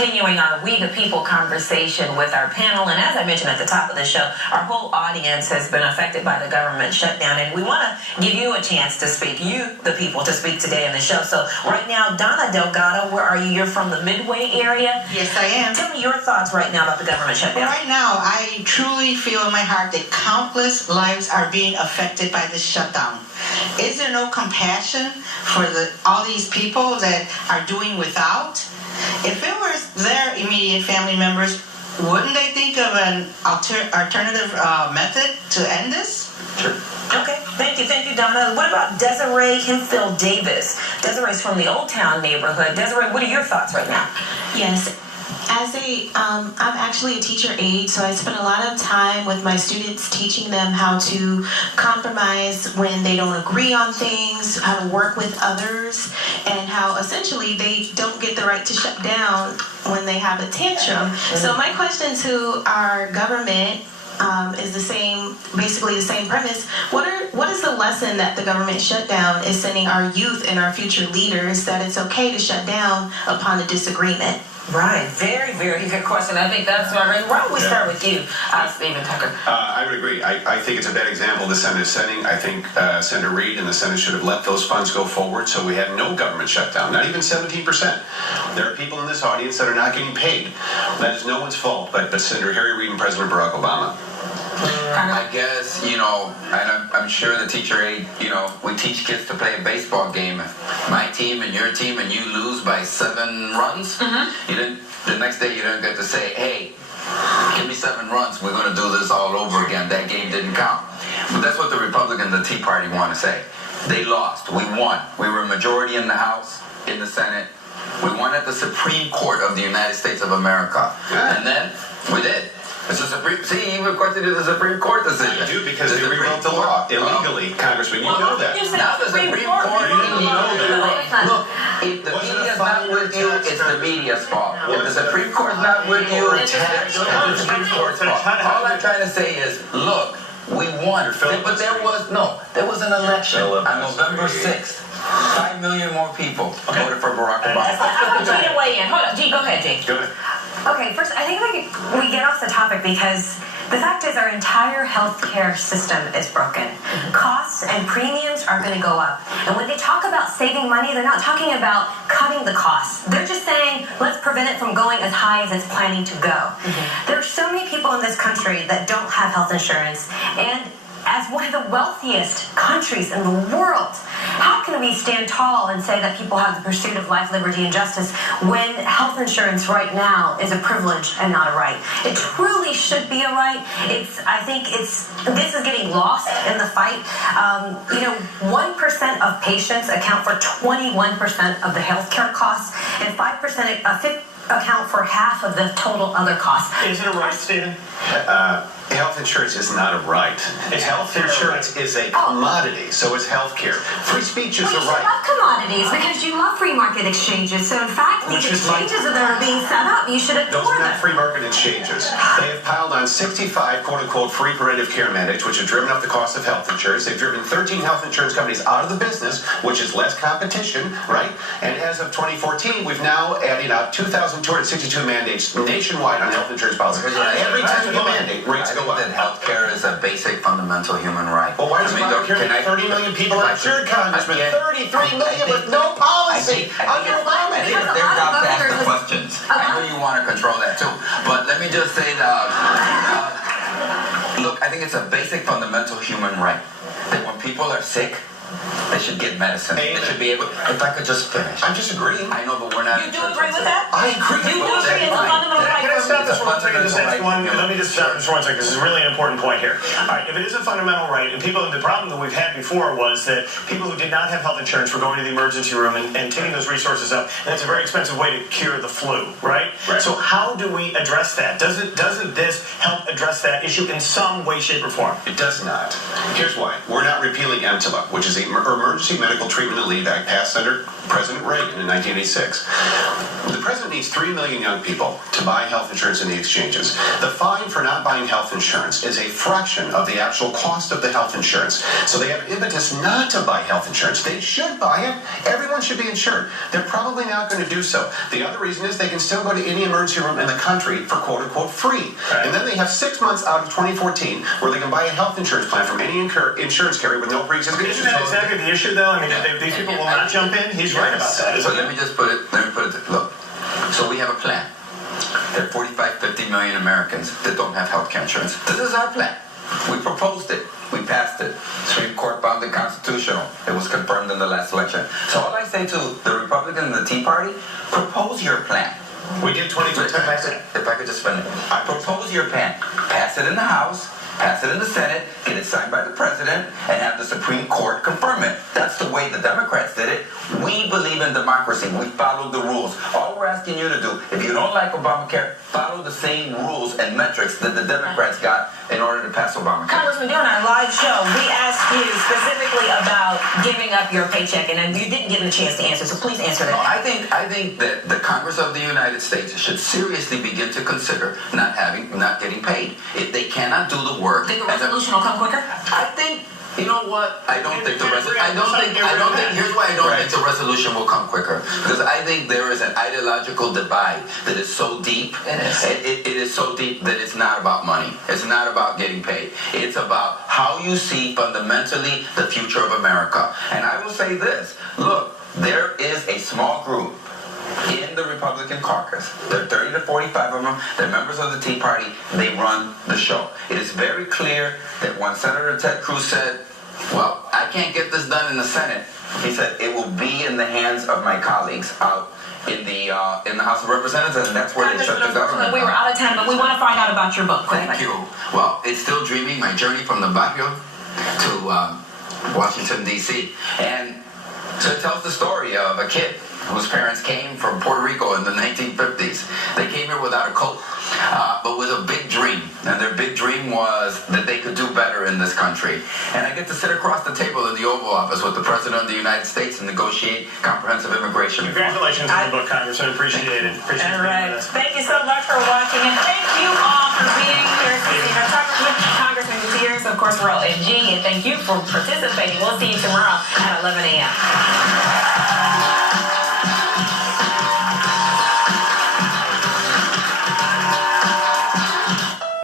continuing our We the People conversation with our panel. And as I mentioned at the top of the show, our whole audience has been affected by the government shutdown. And we want to give you a chance to speak, you, the people, to speak today in the show. So right now, Donna Delgado, where are you? You're from the Midway area? Yes, I am. Tell me your thoughts right now about the government shutdown. Right now, I truly feel in my heart that countless lives are being affected by this shutdown. Is there no compassion for all these people that are doing without? If it was their immediate family members, wouldn't they think of an alternative method to end this? Sure. Okay, thank you, Donna. What about Desiree Hemphill Davis? Desiree's from the Old Town neighborhood. Desiree, what are your thoughts right now? Yes. As I'm actually a teacher aide, so I spend a lot of time with my students teaching them how to compromise when they don't agree on things, how to work with others, and how essentially they don't get the right to shut down when they have a tantrum. So my question to our government is basically the same premise. What is the lesson that the government shutdown is sending our youth and our future leaders that it's okay to shut down upon a disagreement? Right, very, very good question. I think that's right. Why don't we start with you, Stephen Tucker? I would agree. I think it's a bad example the Senate is setting. I think Senator Reid and the Senate should have let those funds go forward so we had no government shutdown, not even 17%. There are people in this audience that are not getting paid. That is no one's fault, but Senator Harry Reid and President Barack Obama. I guess, and I'm sure the teacher aide, we teach kids to play a baseball game. My team and your team, and you lose by 7 runs. The next day you don't get to say, hey, give me 7 runs. We're going to do this all over again. That game didn't count. But that's what the Republicans, the Tea Party, want to say. They lost. We won. We were a majority in the House, in the Senate. We won at the Supreme Court of the United States of America. And then we did. It's a even question is a Supreme Court decision. You do, because they rewrote the law illegally, Congressman. You know that. Now the Supreme Court, you know that. Look, if the media's not with you, it's the media's fault. If the Supreme Court's not with you, it's the Supreme Court's fault. All I'm trying to say is, look, we won. But there was an election on November 6th. 5 million more people voted for Barack Obama. How about Gina weigh in? Hold on, G, go ahead, G. Go ahead. Okay, first, I think we get off the topic because the fact is our entire healthcare system is broken. Costs and premiums are going to go up. And when they talk about saving money, they're not talking about cutting the costs. They're just saying, let's prevent it from going as high as it's planning to go. There are so many people in this country that don't have health insurance, and as one of the wealthiest countries in the world, how can we stand tall and say that people have the pursuit of life, liberty, and justice when health insurance right now is a privilege and not a right? It truly should be a right. I think this is getting lost in the fight. 1% of patients account for 21% of the healthcare costs, and 5% account for half of the total other costs. Is it a right, Stephen? Health insurance is not a right. Health insurance is a commodity, so is health care. Free speech is a right. You love commodities because you love free market exchanges. So in fact, these exchanges that are being set up, you should ignore Those are them. not free market exchanges. They have piled on 65 quote-unquote free preventive care mandates, which have driven up the cost of health insurance. They've driven 13 health insurance companies out of the business, which is less competition, right? And as of 2014, we've now added up 2,262 mandates nationwide on health insurance policy. Every time you mandate, rates go up. That healthcare is a basic fundamental human right. Well, why does Obamacare make 30 million people uninsured, Congressman? 33 million with no policy under Obamacare. I think it's their job to ask the questions. I know you want to control that too, but let me just say that, look, I think it's a basic fundamental human right that when people are sick, they should get medicine. They should be able. If I could just finish. I'm just agreeing. I know, but we're not. You do agree with that? I agree. You do agree it's a fundamental right? Can I stop this for 1 second? Let me just stop this for 1 second, because it's really an important point here. All right, if it is a fundamental right, and the problem that we've had before was that people who did not have health insurance were going to the emergency room and taking those resources up, and it's a very expensive way to cure the flu, right? So how do we address that? Doesn't this help address that issue in some way, shape, or form? It does not. Here's why. We're not repealing EMTLA, which is the Emergency Medical Treatment and Leave Act passed under President Reagan in 1986. The president needs 3 million young people to buy health insurance in the exchanges. The fine for not buying health insurance is a fraction of the actual cost of the health insurance. So they have impetus not to buy health insurance. They should buy it. Everyone should be insured. They're probably not going to do so. The other reason is they can still go to any emergency room in the country for quote-unquote free. Right. And then they have 6 months out of 2014 where they can buy a health insurance plan from any insurance carrier with no pre-existing Isn't issues. that exactly the issue, though? I mean, these people will not jump in. He's right about that. So let me put it, look. So we have a plan. There are 45, 50 million Americans that don't have health care insurance. This is our plan. We proposed it. We passed it. Supreme Court found it constitutional. It was confirmed in the last election. So all I say to the Republicans and the Tea Party, propose your plan. We did 22 If I could just finish. I propose your plan. Pass it in the House, pass it in the Senate, get it signed by the President, and have the Supreme Court confirm it. That's the way the Democrats did it. We believe in democracy. We follow the rules. All we're asking you to do, if you don't like Obamacare, follow the same rules and metrics that the Democrats got in order to pass Obamacare. Congressman, during our live show, we asked you specifically about giving up your paycheck, and you didn't give him a chance to answer, so please answer that. No, I think that the Congress of the United States should seriously begin to consider not getting paid. If they cannot do the work, Think the resolution will come quicker? I think, you know what? I don't think here's why I don't think the resolution will come quicker. Because I think there is an ideological divide that is so deep. It is so deep that it's not about money. It's not about getting paid. It's about how you see fundamentally the future of America. And I will say this. Look, there is a small group in the Republican caucus. There are 30 to 45 of them. They're members of the Tea Party. They run the show. It is very clear that when Senator Ted Cruz said, well, I can't get this done in the Senate, he said, it will be in the hands of my colleagues out in the House of Representatives, and that's where they shut the government. We were out of time, but we want to find out about your book. Thank you. Well, it's Still Dreaming, my journey from the barrio to Washington, D.C. And so it tells the story of a kid whose parents came from Puerto Rico in the 1950s. They came here without a coat, but with a big dream. And their big dream was that they could do better in this country. And I get to sit across the table in the Oval Office with the President of the United States and negotiate comprehensive immigration reform. Congratulations on the book, Congressman. Appreciate it. Appreciate All you being right. with us. Thank you so much for watching, and thank you all for being here. Congressman Gutierrez, of course, we're OMG, and thank you for participating. We'll see you tomorrow at 11 a.m.